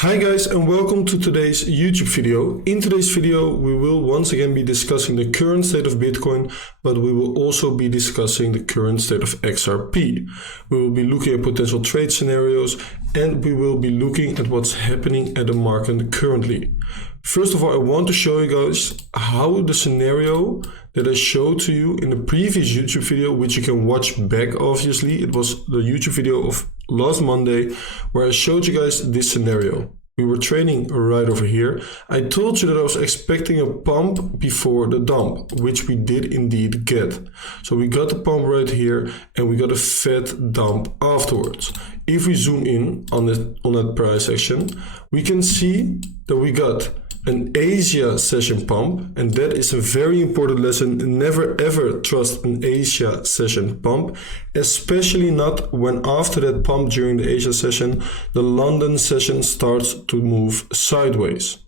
Hi guys, and welcome to today's YouTube video. In today's video we will once again be discussing the current state of Bitcoin, but we will also be discussing the current state of XRP. We will be looking at potential trade scenarios and we will be looking at what's happening at the market currently. First of all, I want to show you guys how the scenario that I showed to you in the previous YouTube video, which you can watch back obviously. It was the YouTube video of last Monday where I showed you guys this scenario. We were trading right over here. I told you that I was expecting a pump before the dump, which we did indeed get. So we got the pump right here and we got a fat dump afterwards. If we zoom in on that price action, we can see that we got an Asia session pump, and that is a very important lesson. Never ever trust an Asia session pump, especially not when after that pump during the Asia session, the London session starts to move sideways.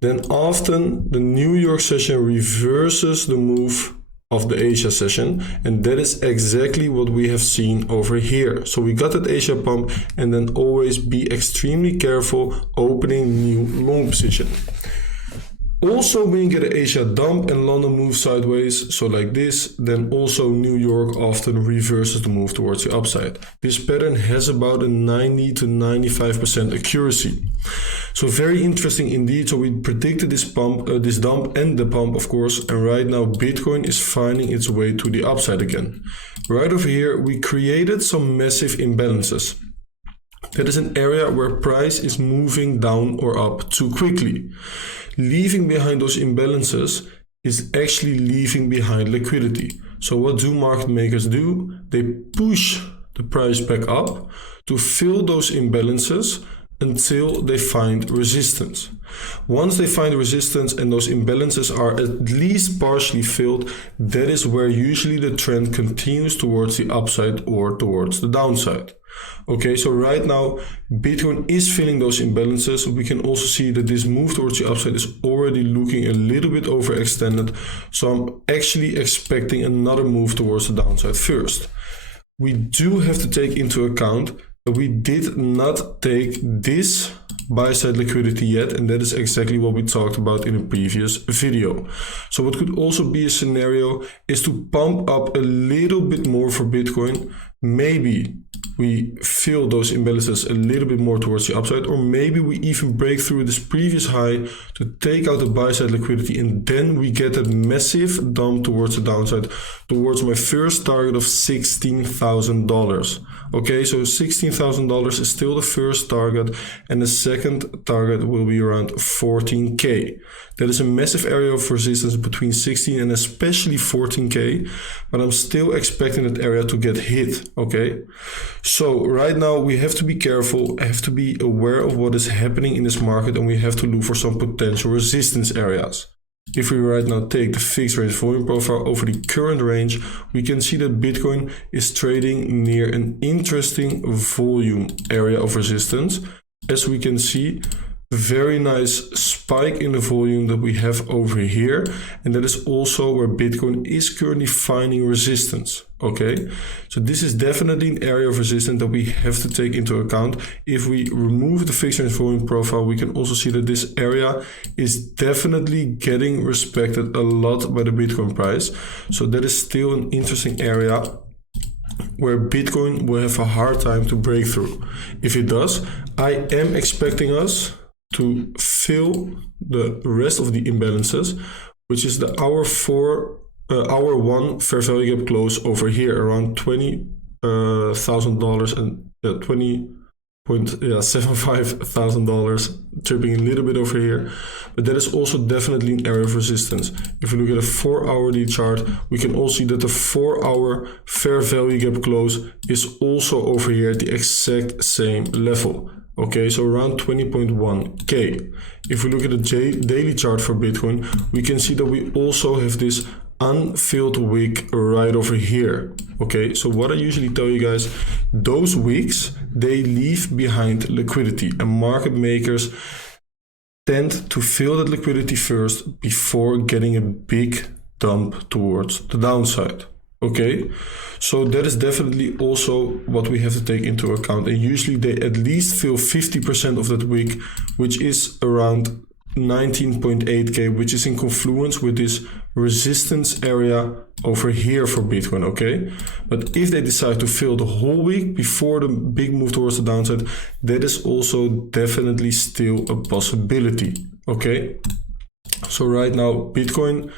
Then often the New York session reverses the move of the Asia session, and that is exactly what we have seen over here. So we got that Asia pump, and then always be extremely careful opening new long position. Also, when you get an Asia dump and London move sideways, so like this, then also New York often reverses the move towards the upside. This pattern has about a 90 to 95% accuracy. So very interesting indeed. So we predicted this pump, this dump and the pump, of course, and right now Bitcoin is finding its way to the upside again. Right over here, we created some massive imbalances. That is an area where price is moving down or up too quickly. Leaving behind those imbalances is actually leaving behind liquidity. So what do market makers do? They push the price back up to fill those imbalances until they find resistance. Once they find resistance and those imbalances are at least partially filled, that is where usually the trend continues towards the upside or towards the downside. Okay, so right now Bitcoin is filling those imbalances. We can also see that this move towards the upside is already looking a little bit overextended. So I'm actually expecting another move towards the downside first. We do have to take into account that we did not take this buy side liquidity yet, and that is exactly what we talked about in a previous video. So what could also be a scenario is to pump up a little bit more for Bitcoin. Maybe we fill those imbalances a little bit more towards the upside, or maybe we even break through this previous high to take out the buy side liquidity, and then we get a massive dump towards the downside, towards my first target of $16,000. Okay, so $16,000 is still the first target, and the second target will be around 14K. That is a massive area of resistance between 16 and especially 14K, but I'm still expecting that area to get hit. Okay, so right now we have to be careful, have to be aware of what is happening in this market, and we have to look for some potential resistance areas. If we right now take the fixed range volume profile over the current range, we can see that Bitcoin is trading near an interesting volume area of resistance. As we can see, very nice spike in the volume that we have over here, and that is also where Bitcoin is currently finding resistance. Okay, so this is definitely an area of resistance that we have to take into account. If we remove the fixed range volume profile, we can also see that this area is definitely getting respected a lot by the Bitcoin price. So that is still an interesting area where Bitcoin will have a hard time to break through. If it does, I am expecting us to fill the rest of the imbalances, which is the hour one fair value gap close over here around $20,000 and $20.75,000, tripping a little bit over here, but that is also definitely an area of resistance. If we look at a 4-hourly chart, we can also see that the 4-hour fair value gap close is also over here at the exact same level. Okay, so around 20.1K. If we look at the daily chart for Bitcoin, we can see that we also have this unfilled wick right over here. Okay, so what I usually tell you guys, those wicks, they leave behind liquidity, and market makers tend to fill that liquidity first before getting a big dump towards the downside. Okay, so that is definitely also what we have to take into account. And usually they at least fill 50% of that wick, which is around 19.8k, which is in confluence with this resistance area over here for Bitcoin, okay? But if they decide to fill the whole week before the big move towards the downside, that is also definitely still a possibility, okay? So right now, Bitcoin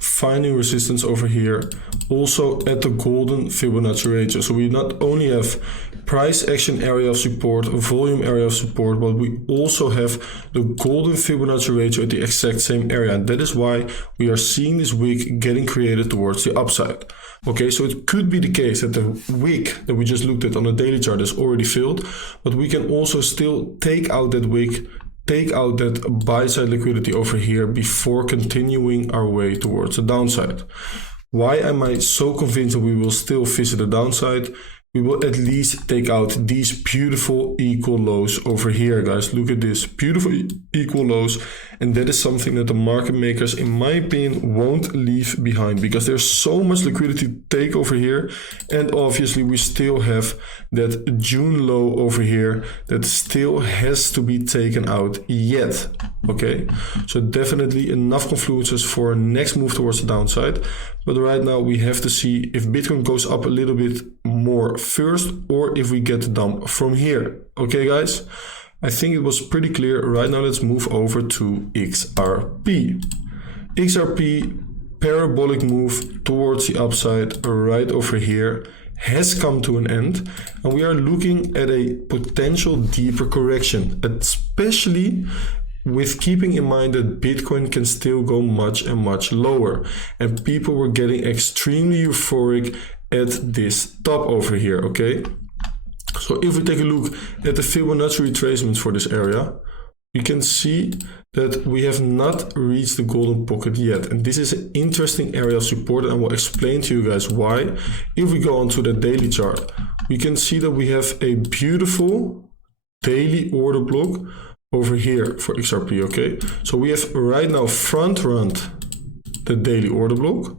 finding resistance over here, also at the golden Fibonacci ratio. So we not only have price action area of support, volume area of support, but we also have the golden Fibonacci ratio at the exact same area. And that is why we are seeing this wick getting created towards the upside. Okay, so it could be the case that the wick that we just looked at on the daily chart is already filled, but we can also still take out that wick, take out that buy side liquidity over here before continuing our way towards the downside. Why am I so convinced that we will still visit the downside? We will at least take out these beautiful equal lows over here, guys. Look at this, beautiful equal lows. And that is something that the market makers, in my opinion, won't leave behind, because there's so much liquidity to take over here. And obviously we still have that June low over here that still has to be taken out yet. Okay, so definitely enough confluences for a next move towards the downside. But right now we have to see if Bitcoin goes up a little bit more first, or if we get the dump from here. Okay, guys, I think it was pretty clear. Right now, let's move over to XRP. XRP parabolic move towards the upside right over here has come to an end, and we are looking at a potential deeper correction, especially with keeping in mind that Bitcoin can still go much and much lower, and people were getting extremely euphoric at this top over here. Okay, so if we take a look at the Fibonacci retracements for this area, we can see that we have not reached the golden pocket yet, and this is an interesting area of support, and I will explain to you guys why. If we go onto the daily chart, we can see that we have a beautiful daily order block over here for XRP. Okay, so we have right now front run the daily order block,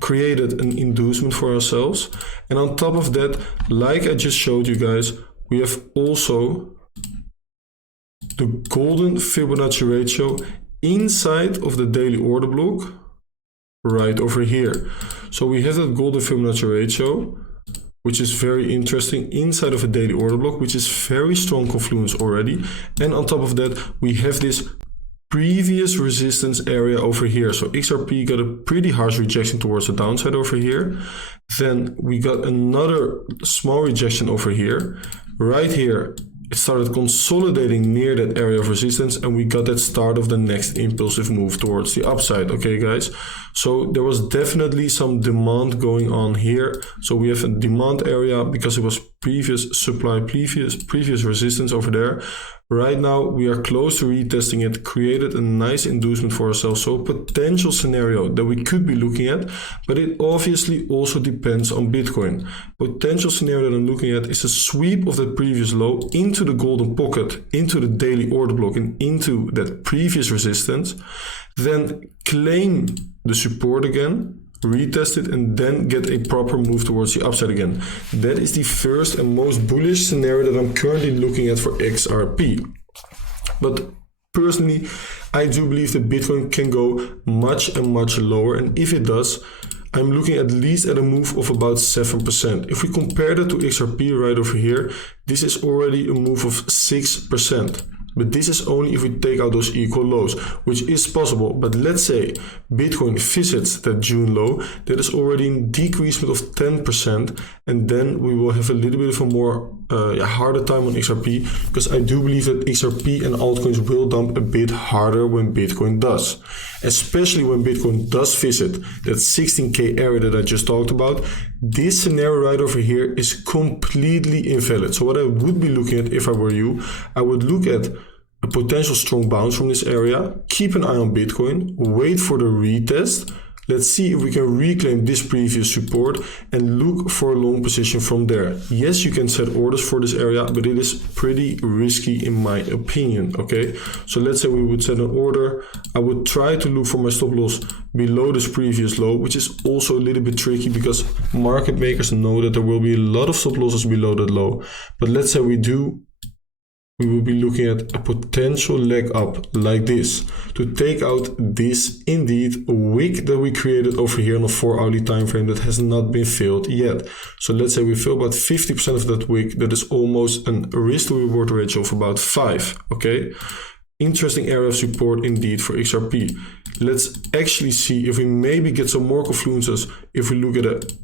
created an inducement for ourselves, and on top of that, like I just showed you guys, we have also the golden Fibonacci ratio inside of the daily order block right over here. So we have that golden Fibonacci ratio, which is very interesting, inside of a daily order block, which is very strong confluence already. And on top of that, we have this previous resistance area over here. So XRP got a pretty harsh rejection towards the downside over here. Then we got another small rejection over here. Right here, it started consolidating near that area of resistance, and we got that start of the next impulsive move towards the upside. Okay, guys, so there was definitely some demand going on here. So we have a demand area because it was previous supply, previous resistance over there. Right now we are close to retesting it, created a nice inducement for ourselves. So a potential scenario that we could be looking at, but it obviously also depends on Bitcoin. Potential scenario that I'm looking at is a sweep of the previous low into the golden pocket, into the daily order block, and into that previous resistance. Then claim the support again, retest it, and then get a proper move towards the upside again. That is the first and most bullish scenario that I'm currently looking at for XRP. But personally, I do believe that Bitcoin can go much and much lower, and if it does, I'm looking at least at a move of about 7%. If we compare that to XRP right over here, this is already a move of 6%. But this is only if we take out those equal lows, which is possible. But let's say Bitcoin visits that June low, that is already a decreasement of 10%, and then we will have a little bit of a more harder time on XRP, because I do believe that XRP and altcoins will dump a bit harder when Bitcoin does. Especially when Bitcoin does visit that 16k area that I just talked about. This scenario right over here is completely invalid. So what I would be looking at if I were you, I would look at a potential strong bounce from this area, keep an eye on Bitcoin, wait for the retest, Let's see if we can reclaim this previous support and look for a long position from there. Yes, you can set orders for this area, but it is pretty risky in my opinion, okay? So let's say we would set an order. I would try to look for my stop loss below this previous low, which is also a little bit tricky because market makers know that there will be a lot of stop losses below that low. But let's say we do, we will be looking at a potential leg up like this to take out this indeed wick that we created over here on a 4-hourly time frame that has not been filled yet. So let's say we fill about 50% of that wick. That is almost a risk to reward ratio of about 5. Okay, interesting area of support indeed for XRP. Let's actually see if we maybe get some more confluences if we look at the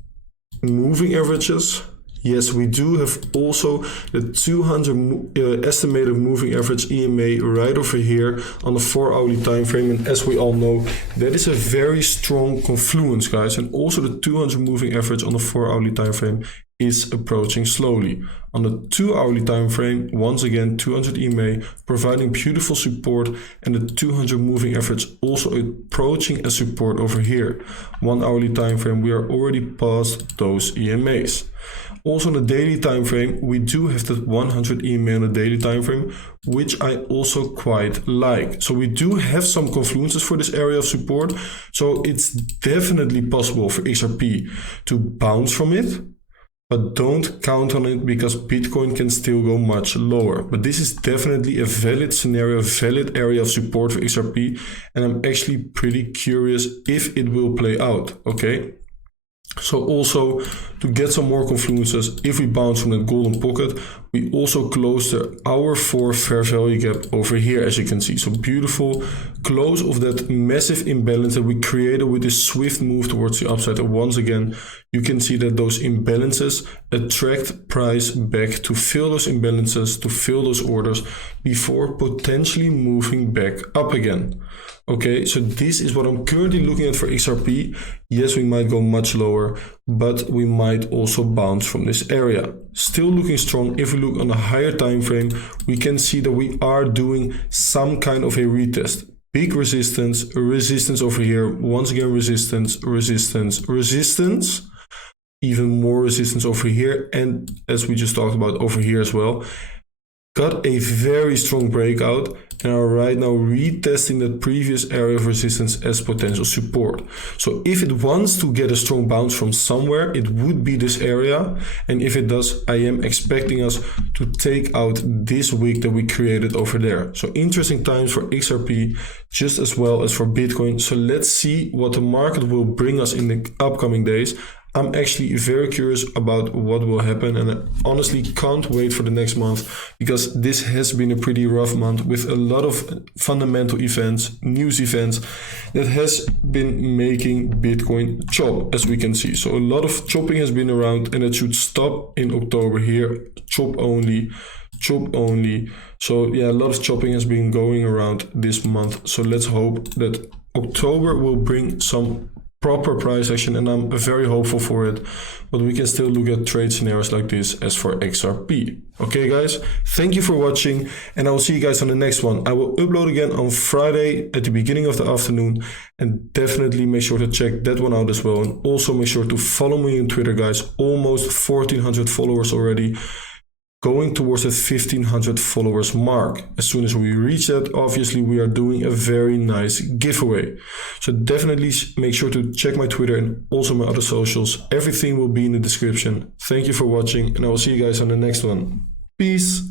moving averages. Yes, we do have also the 200 estimated moving average EMA right over here on the 4-hourly time frame, and as we all know, that is a very strong confluence, guys. And also the 200 moving average on the 4-hourly time frame is approaching slowly. On the 2-hourly time frame, once again 200 EMA providing beautiful support, and the 200 moving average also approaching a support over here. 1-hourly time frame, we are already past those EMAs. Also on the daily time frame, we do have that 100 EMA on the daily time frame, which I also quite like. So we do have some confluences for this area of support. So it's definitely possible for XRP to bounce from it, but don't count on it because Bitcoin can still go much lower. But this is definitely a valid scenario, a valid area of support for XRP, and I'm actually pretty curious if it will play out, okay? So also to get some more confluences, if we bounce from that golden pocket, we also close the hour 4 fair value gap over here, as you can see. So beautiful close of that massive imbalance that we created with this swift move towards the upside. And once again, you can see that those imbalances attract price back to fill those imbalances, to fill those orders before potentially moving back up again. Okay, so this is what I'm currently looking at for XRP. Yes, we might go much lower, but we might also bounce from this area. Still looking strong. If we look on a higher time frame, we can see that we are doing some kind of a retest. Big resistance, resistance over here. Once again, resistance, resistance, resistance. Even more resistance over here. And as we just talked about over here as well. Got a very strong breakout and are right now retesting that previous area of resistance as potential support. So if it wants to get a strong bounce from somewhere, it would be this area. And if it does, I am expecting us to take out this wick that we created over there. So interesting times for XRP just as well as for Bitcoin. So let's see what the market will bring us in the upcoming days. I'm actually very curious about what will happen, and I honestly can't wait for the next month because this has been a pretty rough month with a lot of fundamental events, news events that has been making Bitcoin chop, as we can see. So a lot of chopping has been around, and it should stop in October here. Chop only, chop only. So yeah, a lot of chopping has been going around this month. So let's hope that October will bring some proper price action, and I'm very hopeful for it, but we can still look at trade scenarios like this as for XRP. Okay guys, thank you for watching, and I will see you guys on the next one. I will upload again on Friday at the beginning of the afternoon, and definitely make sure to check that one out as well. And also make sure to follow me on Twitter, guys. Almost 1,400 followers already, going towards the 1,500 followers mark. As soon as we reach that, obviously we are doing a very nice giveaway. So definitely make sure to check my Twitter and also my other socials. Everything will be in the description. Thank you for watching, and I will see you guys on the next one. Peace.